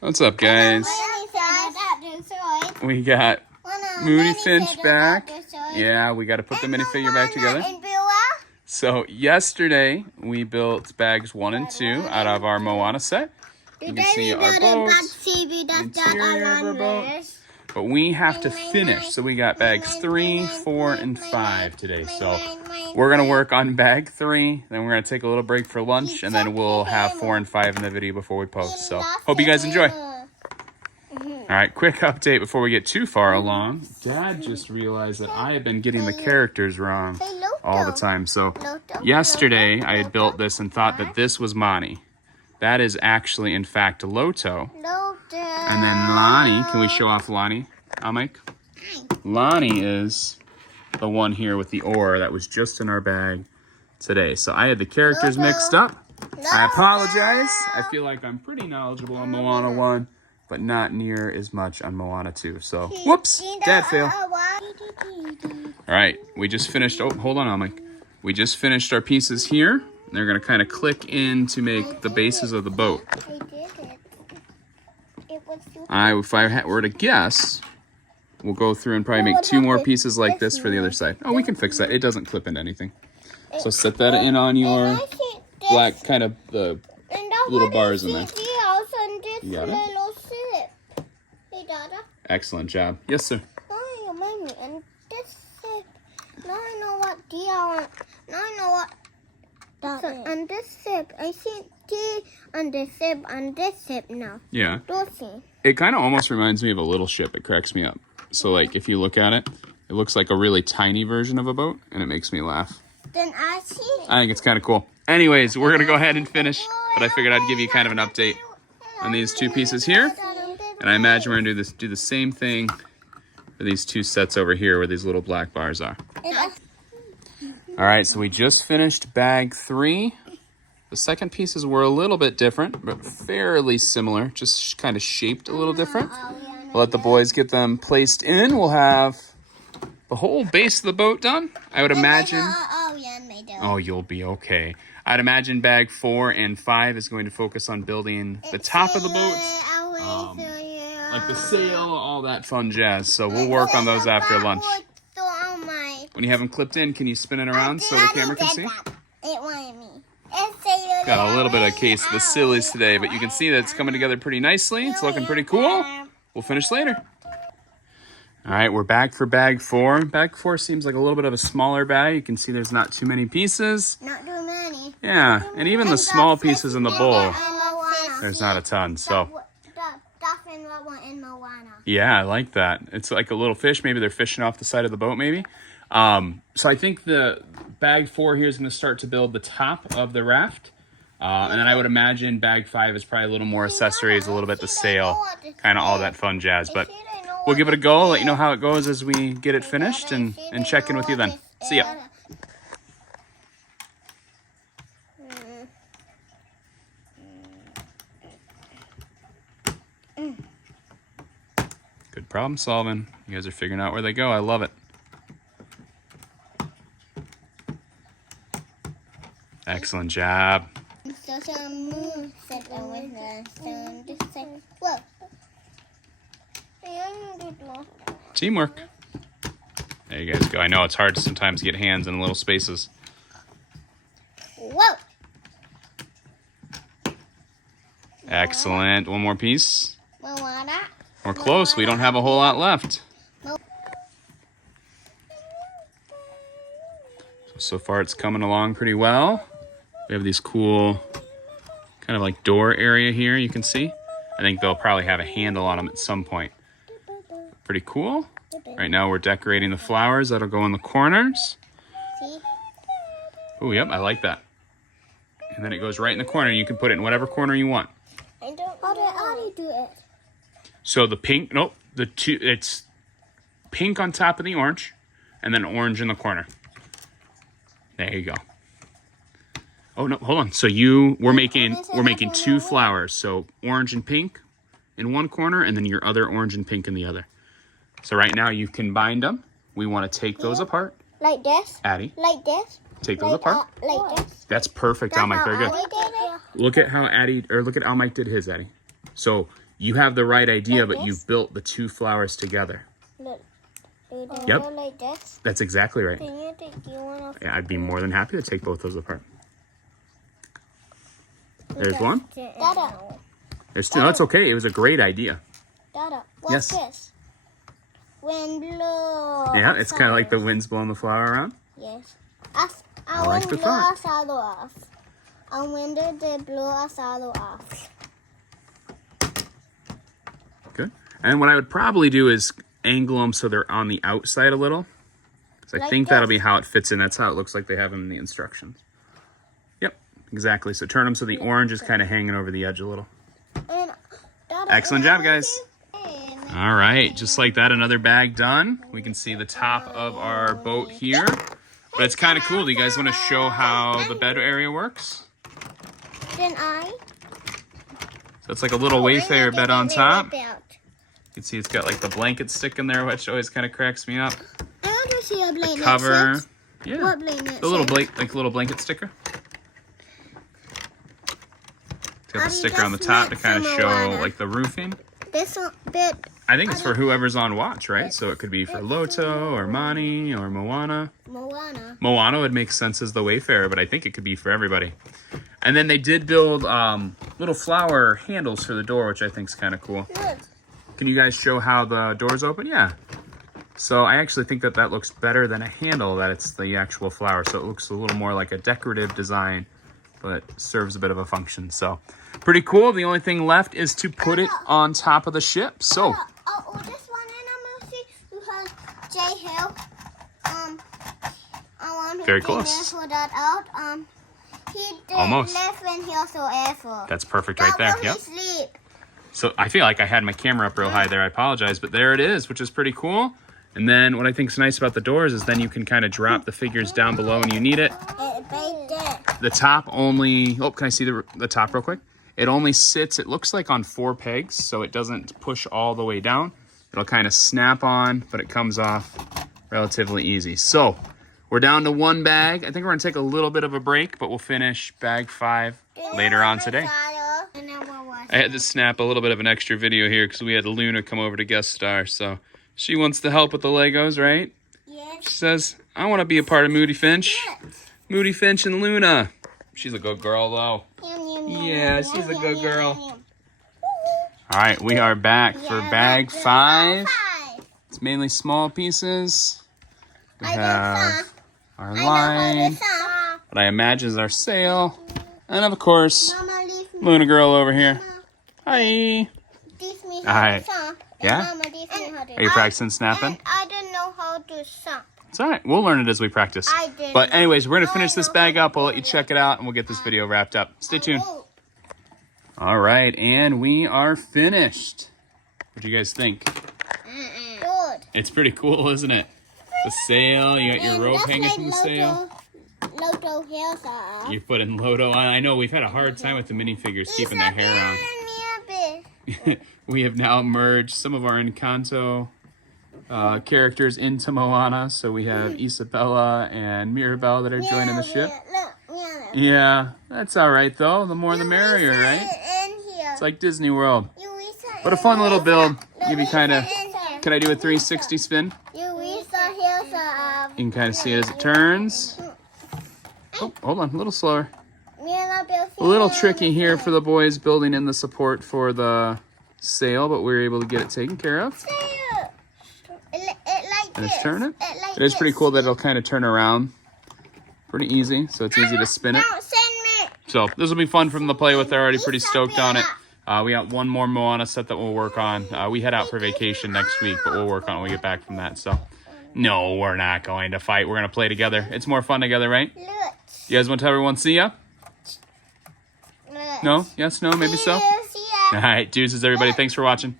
What's up, guys? We got Moody Finch back. Yeah, we got to put the minifigure back together. So yesterday we built bags 1 and 2 out of our Moana set. You can see our boats, the interior of our boat. But we have to finish, so we got bags 3, 4, and 5 today. So we're gonna work on bag 3, then we're gonna take a little break for lunch, and then we'll have 4 and 5 in the video before we post. So hope you guys enjoy. All right, quick update before we get too far along. Dad just realized that I have been getting the characters wrong all the time. So yesterday I had built this and thought that this was Mani. That is actually, in fact, Loto. And then Lonnie, can we show off Lonnie, Mike? Lonnie is the one here with the oar that was just in our bag today. So I had the characters mixed up. I apologize. I feel like I'm pretty knowledgeable on Moana 1, but not near as much on Moana 2. So, whoops, dad fail. All right, we just finished, oh, hold on, Mike. We just finished our pieces here. They're gonna kind of click in to make the bases of the boat. If I were to guess, we'll go through and probably make 2 more pieces like this for the other side. Oh, we can fix that. It doesn't clip into anything. So set that in on your black kind of the little bars in there. You got it? Excellent job. Yes, sir. On this zip, I see T on this zip now. Yeah. It kind of almost reminds me of a little ship. It cracks me up. So, like, if you look at it, it looks like a really tiny version of a boat, and it makes me laugh. Then I think it's kind of cool. Anyways, we're going to go ahead and finish, but I figured I'd give you kind of an update on these 2 pieces here. And I imagine we're going to do the same thing for these 2 sets over here where these little black bars are. All right, so we just finished bag 3. The second pieces were a little bit different, but fairly similar, just kind of shaped a little different. We'll let the boys get them placed in. We'll have the whole base of the boat done. I would imagine. Oh, you'll be okay. I'd imagine bag 4 and 5 is going to focus on building the top of the boats, like the sail, all that fun jazz. So we'll work on those after lunch. When you have them clipped in, can you spin it around so the camera can see? Got a little bit of a case of the sillies today, but you can see that it's coming together pretty nicely. It's looking pretty cool. We'll finish later. All right, we're back for bag 4. Bag 4 seems like a little bit of a smaller bag. You can see there's not too many pieces. Not too many. Yeah, and even the small pieces in the bowl, there's not a ton. So. Yeah, I like that. It's like a little fish. Maybe they're fishing off the side of the boat, maybe. So I think the bag 4 here is going to start to build the top of the raft. And then I would imagine bag 5 is probably a little more accessories, a little bit the sail, kind of all that fun jazz. But we'll give it a go, let you know how it goes as we get it finished, and check in with you then. See ya. Good problem solving. You guys are figuring out where they go. I love it. Excellent job. Teamwork. There you guys go. I know it's hard to sometimes get hands in little spaces. Whoa. Excellent. One more piece. We're close. We don't have a whole lot left. So far it's coming along pretty well. We have these cool kind of like door area here, you can see. I think they'll probably have a handle on them at some point. Pretty cool. Right now we're decorating the flowers that'll go in the corners. Oh, yep, I like that. And then it goes right in the corner. You can put it in whatever corner you want. How do you do it? So the pink, it's pink on top of the orange, and then orange in the corner. There you go. Oh no, hold on. So we're making 2 flowers. So orange and pink in one corner, and then your other orange and pink in the other. So right now you combined them. We want to take those apart. Like this? Addie. Like this? Take those apart. Like this? That's perfect, Al Mike. Very good. Look at how Addie, or look at Al Mike did his, Addie. So You have the right idea, Like but you've this? built the two flowers together. Look. Do they Yep. go like this? That's exactly right. Can you take one of Yeah, I'd be more than happy to take both those apart. There's one. Dada. There's two. No, that's okay. It was a great idea. Dada. What's Yes. this? Wind blow. Yeah, it's kind of like the wind's blowing the flower around. Yes. I like the blow thought. asado off. And when did they blow asado off? Good. And what I would probably do is angle them so they're on the outside a little. Because I Like think that'll this? be how it fits in. That's how it looks like they have them in the instructions. Yep, exactly. So turn them so the orange is kind of hanging over the edge a little. And Dada, Excellent job, guys. And All right, just like that, another bag done. We can see the top of our boat here. But it's kind of cool. Do you guys want to show how the bed area works? then I. So it's like a little Wayfarer bed on top. You I can see it's got like the blanket sticking there, which always kind of cracks me up. want to see a blanket. Cover. Six. Yeah. What blanket? The little six? little blanket sticker. It's got the Abby, sticker on the that's top to not kind of from show Moana. like the roofing. This one bit. I think it's for whoever's on watch, right? So it could be for Loto or Mani or Moana. Moana. Moana would make sense as the Wayfarer, but I think it could be for everybody. And then they did build little flower handles for the door, which I think is kind of cool. Look. Can you guys show how the doors open? Yeah. So I actually think that looks better than a handle, that it's the actual flower. So it looks a little more like a decorative design, but serves a bit of a function. So pretty cool. The only thing left is to put it on top of the ship. So Oh, this one and I'm gonna see because Jay Hill. I want to Very take close. this for that out. He did Almost. left when he also effort. that's perfect right there. Yep. Sleep. So I feel like I had my camera up real high there. I apologize, but there it is, which is pretty cool. And then what I think is nice about the doors is then you can kind of drop the figures down below when you need it. Right there. The top only, oh, can I see the top real quick? It only sits, it looks like on 4 pegs, so it doesn't push all the way down. It'll kind of snap on, but it comes off relatively easy. So we're down to 1 bag. I think we're gonna take a little bit of a break, but we'll finish bag 5 later on today. And then we'll watch I had to snap a little bit of an extra video here because we had Luna come over to guest star, so she wants to help with the Legos, right? Yes. She says, I want to be a part of Moody Finch. Moody Finch and Luna. She's a good girl, though. Yeah, she's a good girl. All right, we are back for bag 5. It's mainly small pieces. We have our line, what I imagine is our sail, and of course, Mama, leave me. Luna girl over here. Hi. Teach me All how right. to song. Yeah? Mama, teach me how to Are you practicing snapping? And I don't know how to song. It's all right. We'll learn it as we practice. I didn't. But anyways, we're going to finish this bag up. We'll let you check it out, and we'll get this video wrapped up. Stay tuned. Oh, All right, and we are finished. What do you guys think? good. It's pretty cool, isn't it? The sail, you got your And rope that's hanging like from the sail. Loto hair song. You're putting Loto on. I know we've had a hard time with the minifigures keeping their hair on. We have now merged some of our Encanto characters into Moana. So we have Isabella and Mirabelle that are joining the ship. Yeah, that's all right though. The more the merrier, right? It's like Disney World. What a fun little build. Give you kind of, can I do a 360 spin? You can kind of see it as it turns. Oh, hold on, a little slower. A little tricky here for the boys building in the support for the sail, but we were able to get it taken care of. And it's turning. It is pretty cool that it'll kind of turn around. Pretty easy, so it's easy to spin it. So this will be fun for them to play with. They're already pretty stoked on it. We got one more Moana set that we'll work on. We head out for vacation next week, but we'll work on it when we get back from that. So no, we're not going to fight. We're going to play together. It's more fun together, right? You guys want to tell everyone see ya? No? Yes? No? Maybe so? All right, deuces, everybody. Thanks for watching.